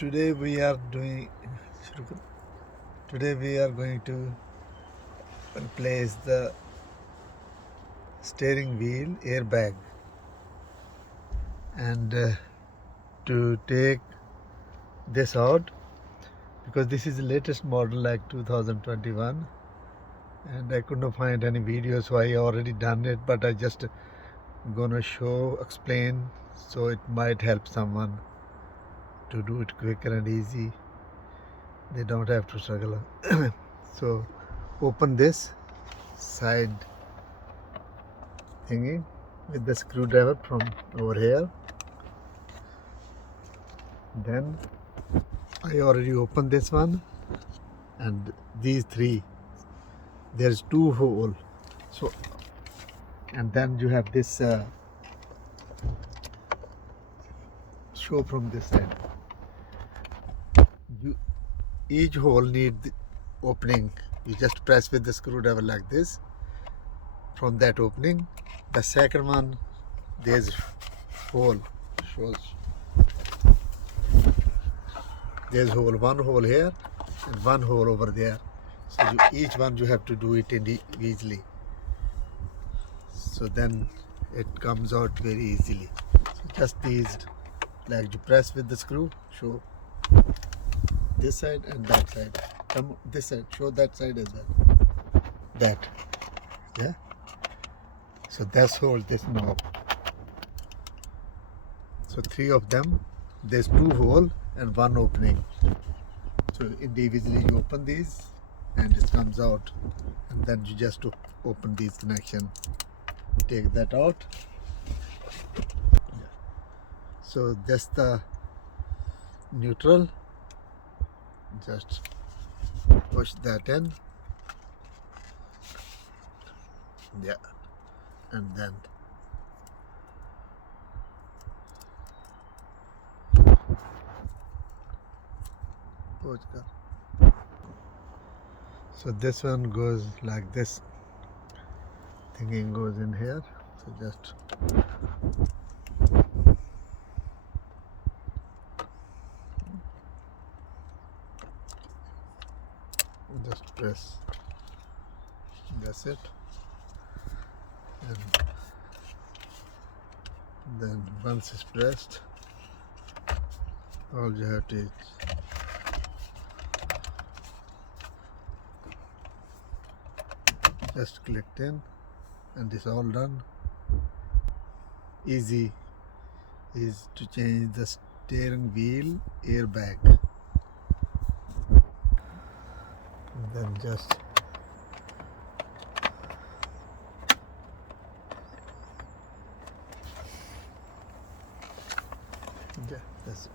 Today we are doing today we are going to replace the steering wheel airbag, and to take this out, because this is the latest model, like 2021, and I could not find any video, so I already done it, but I just gonna explain, so it might help someone to do it quicker and easy. They don't have to struggle. So open this side thingy with the screwdriver from over here. Then I already opened this one, and these three, there's two holes. So, and then you have this show from this side. Each hole need opening. You just press with the screwdriver like this from that opening. The second one, there's hole, shows there's one hole here and one hole over there. So each one you have to do it individually. So then it comes out very easily. So just these, like, you press with the screw, show this side and that side. Come this side, show that side as well. That, yeah. So that's hold this knob. So three of them. There's two hole and one opening. So individually you open these, and it comes out, and then you just open these connection. Take that out. Yeah. So that's the neutral. Just push that in. Yeah, and then so this one goes like this. Thinking goes in here. So just press. That's it. And then once it's pressed, all you have to just clicked in, and it's all done. Easy is to change the steering wheel airbag, and then just yeah, that's it.